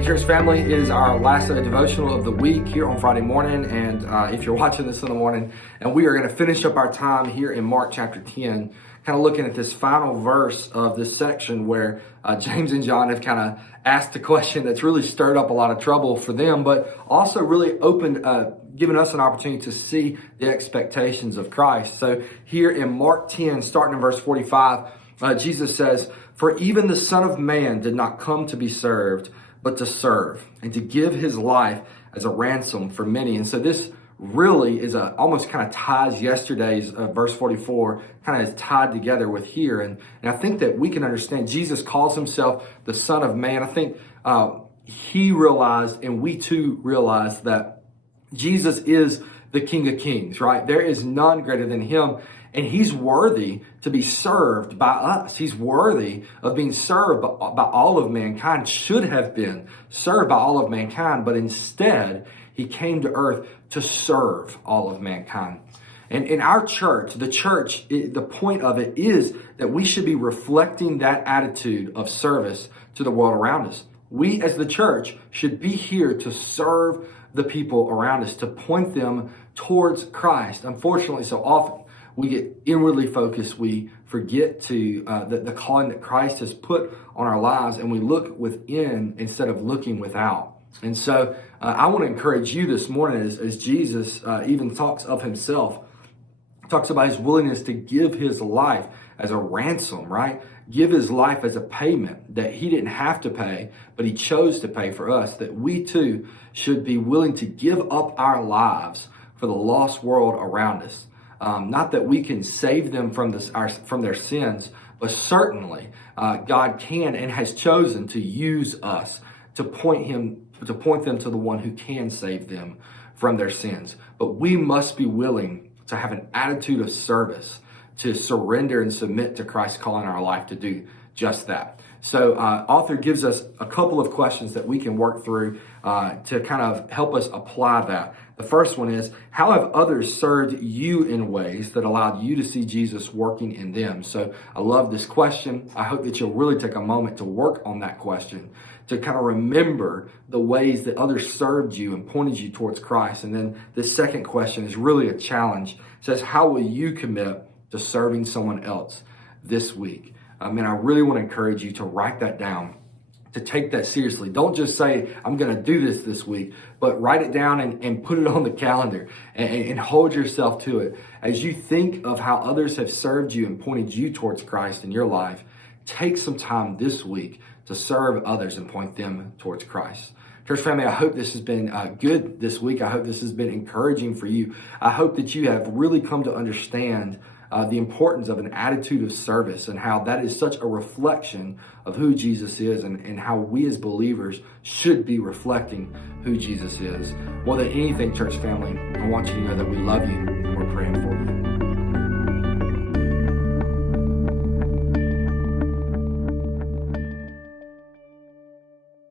Hey, church family, it is our last Daily Devotional of the week here on Friday morning. And if you're watching this in the morning, and we are going to finish up our time here in Mark chapter 10, kind of looking at this final verse of this section where James and John have kind of asked a question that's really stirred up a lot of trouble for them, but also really given us an opportunity to see the expectations of Christ. So here in Mark 10, starting in verse 45, Jesus says, "For even the Son of Man did not come to be served, but to serve, and to give his life as a ransom for many." And so this really is almost kind of ties yesterday's verse 44, kind of is tied together with here. And I think that we can understand Jesus calls himself the Son of Man. I think he realized, and we too realize, that Jesus is the King of Kings, right? There is none greater than him. And he's worthy to be served by us. He's worthy of being served by all of mankind, should have been served by all of mankind, but instead he came to earth to serve all of mankind. And in our church, the point of it is that we should be reflecting that attitude of service to the world around us. We as the church should be here to serve the people around us, to point them towards Christ. Unfortunately, so often, we get inwardly focused. We forget to the calling that Christ has put on our lives, and we look within instead of looking without. And so I want to encourage you this morning as Jesus even talks of himself, talks about his willingness to give his life as a ransom, right? Give his life as a payment that he didn't have to pay, but he chose to pay for us, that we too should be willing to give up our lives for the lost world around us. Not that we can save them from their sins, but certainly God can and has chosen to use us to point them to the one who can save them from their sins. But we must be willing to have an attitude of service, to surrender and submit to Christ's call in our life to do just that. So author gives us a couple of questions that we can work through to kind of help us apply that. The first one is, how have others served you in ways that allowed you to see Jesus working in them? So I love this question. I hope that you'll really take a moment to work on that question, to kind of remember the ways that others served you and pointed you towards Christ. And then the second question is really a challenge. It says, how will you commit to serving someone else this week? And I really want to encourage you to write that down, to take that seriously. Don't just say, I'm going to do this week, but write it down and put it on the calendar and hold yourself to it. As you think of how others have served you and pointed you towards Christ in your life, take some time this week to serve others and point them towards Christ. Church family, I hope this has been good this week. I hope this has been encouraging for you. I hope that you have really come to understand the importance of an attitude of service and how that is such a reflection of who Jesus is and how we as believers should be reflecting who Jesus is. More than anything, church family, I want you to know that we love you and we're praying